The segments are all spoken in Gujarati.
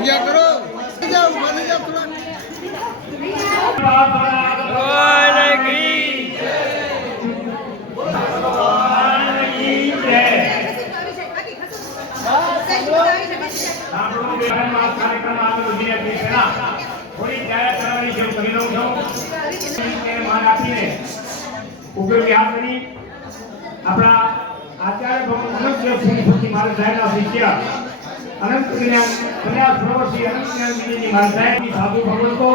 જગ્યા કરો જાઓ મને જાઓ થોડા ઉગ્ર વિહાર કરી આપણા આચાર્ય ભગવાન અનંત મારા સાહેબના શિષ્ય અનંત જ્ઞાન કન્યા પ્રવર્ષી અનંત જ્ઞાન વિજયની મારા સાહેબની સાધુ ભગવંતો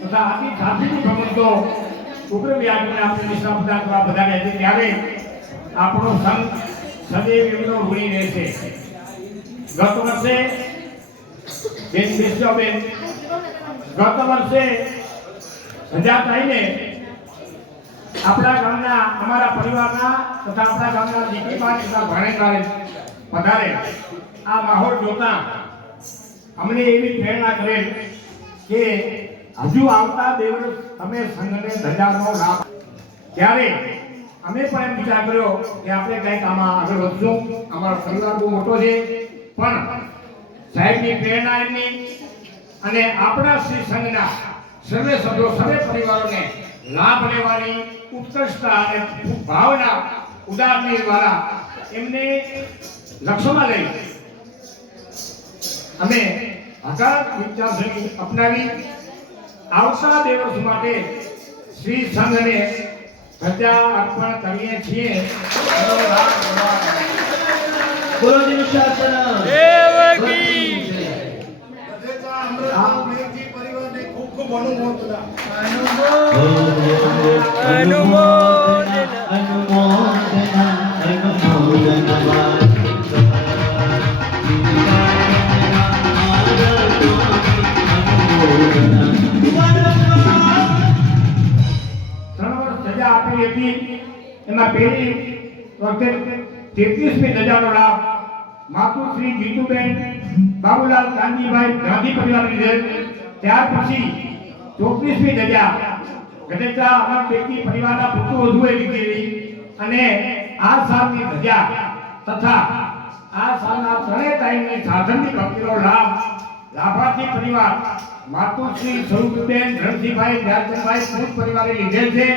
તથા આદિ સાધુની ભગવંતો ઉગ્ર વિહારને આપણે નિષ્ઠા પ્રદાન કરવા બધાને હતી ત્યારે આપણો સંઘ સદૈવ એમનો ઋણી રહેશે. ગત વર્ષે બેન બેન ગત વર્ષે સજા થઈને આપણા ગામના અમારા પરિવારના તથા આપણા ગામના દીકરી બાળ તથા ભાણેજભાઈ પધારે આ માહોલ જોતા અમને એવી પ્રેરણા કરેલ કે હજુ આવતા દિવસ અમે સંઘને ધજાનો લાભ ત્યારે અમે પણ એમ વિચાર કર્યો કે આપણે કંઈક આમાં આગળ વધશું. અમારો પરિવાર બહુ મોટો છે પણ સાહેબની પ્રેરણા એમની અને આપણા શ્રી સંઘના સર્વે સભ્યો સર્વે પરિવારોને લાભ લેવાની ઉત્કૃષ્ટતા અને ભાવના ઉદારની દ્વારા એમને લક્ષ્યમાં લઈ અમે હકારાત્મક વિચારસરણી અપનાવી આવતા દિવસ માટે શ્રી સંઘને ધજા અર્પણ કરીએ છીએ. બોલો જી શાસન દેવકી અમૃતજી પરિવારને ખૂબ ખૂબ અનુમોદના એમાં પહેલી વખતે 33મી ધજાનો લાભ માતુશ્રી જીતુબેન બાબુલાલ ગાંધીભાઈ ગાંધી પરિવારને લીધેલ. ત્યાર પછી 34મી ધજા ગણેશા અમર બેટી પરિવારના પુત્રો વધુએ લીધેલી અને આ સાલની ધજા તથા આ સાલના ત્રણેય ટાઈમની સાધનની ભક્તિનો લાભ લાભાર્થી પરિવાર માતુશ્રી સ્વરૂપબેન રણજીભાઈ વ્યાસભાઈ પૂત પરિવારે લીધેલ છે.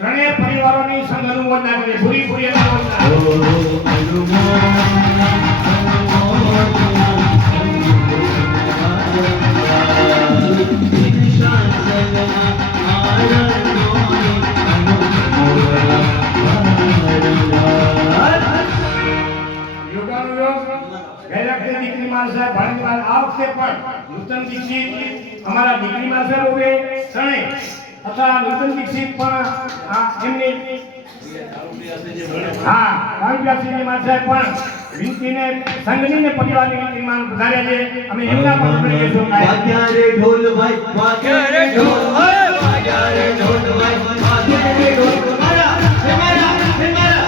ત્રણેય પરિવારોની સંઘ અનુમોદના કરે પૂરી પૂરી અનુમોદના. નૂતન દીક્ષિત અમારા દીકરી માં સાહેબ હોવે સણે અથવા નૂતન દીક્ષિત પણ એમની રામપ્યાસીની માં સાહેબ પણ વિનતીને સંઘની ને પરિવારની વિનતીમાં વધાર્યા છે. અમે એમના પણ આપણે કહેશું વાગ્યારે ઢોલ ભાઈ વાગ્યારે ઢોલ વાગ્યારે ઢોલ ભાઈ વાગ્યારે ઢોલ મારા હે મારા હે મારા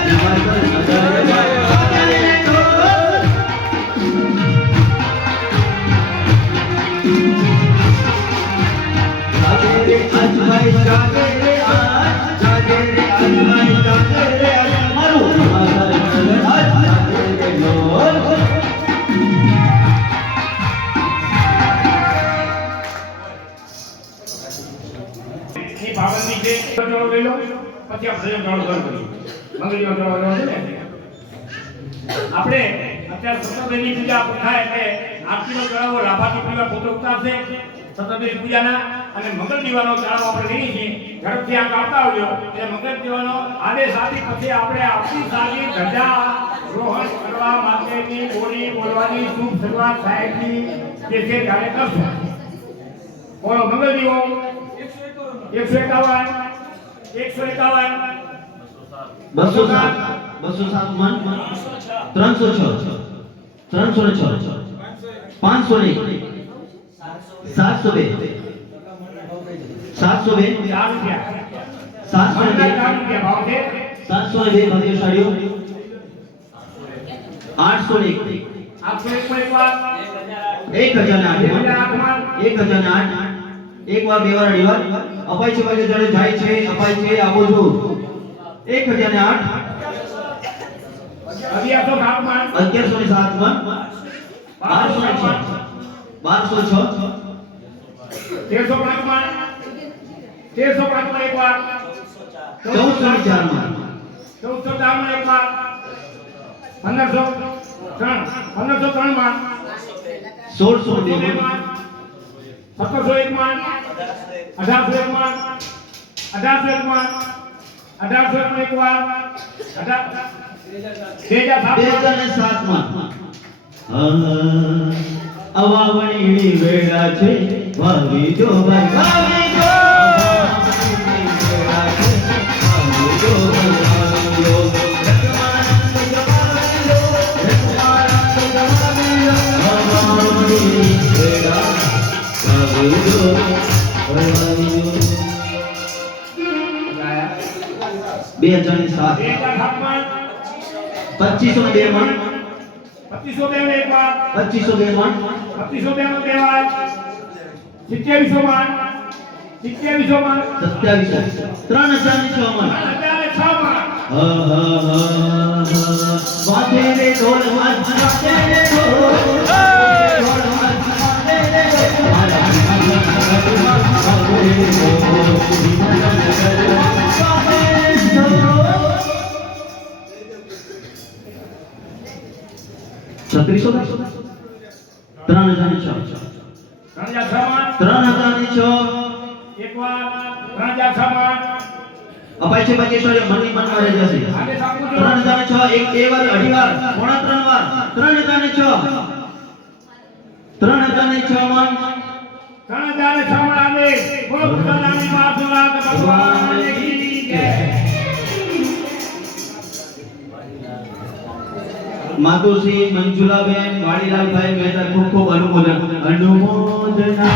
આપણે અત્યારે સત્તરદેવી પૂજા થાય એટલે આરતીનો ચડાવો લાભાર્થી પરિવાર પોતે ઉતારશે સત્તરદેવી પૂજાના અને મંગળ દીવાનો ચડાવો આપણે લઈએ છીએ. ઝડપથી આ કાપતા આવજો એટલે મંગળ દીવાનો આદેશ આપી પછી આપણે આપણી સારી ધજા રોહણ કરવા માટેની બોલી બોલવાની શુભ શરૂઆત સાહેબની જે છે ત્યારે કરશું. બોલો મંગળ દીવો 151 207 મન 306 501 702 ભાગ્યશાળીઓ 801 1008 એક વાર બે વાર અઢી વાર અપાય છે બાજુ જણે જાય છે અપાય છે આપો છો 1008 1107 માં 1206 1206 1305 માં 1305 માં એક વાર 1404 માં 1404 માં એક વાર 1503 માં 1602 માં 1701 માં 1801 માં 1801 માં 1801 માં એક વાર 2007 માં અવાવણી વેળા છે વાવી જો ભાઈ વાવી જો બે હજાર ને સાત 2502 માં 2502 માં એક વાર 2502 માં 2502 માં બે વાર 2700 માં 2700 માં 3006 માં 3006 માં વાજે રે ઢોલ વાજે રે ઢોલ છત્રીસો 3006 એક વાર 3006 માં અપાય છે બાગેશ્વરી મની મનમાં રહી જશે આગે સાપુ 3006 એક બે વાર અઢી વાર પોણા 3 વાર 3006 માં 3006 માં આગે બોલો ભગવાનની માતુલા ભગવાન કી જય માતુશ્રી મંજુલાબેન વાડીલાલભાઈ મહેતા ખૂબ ખૂબ અનુમોદન અનુમોદના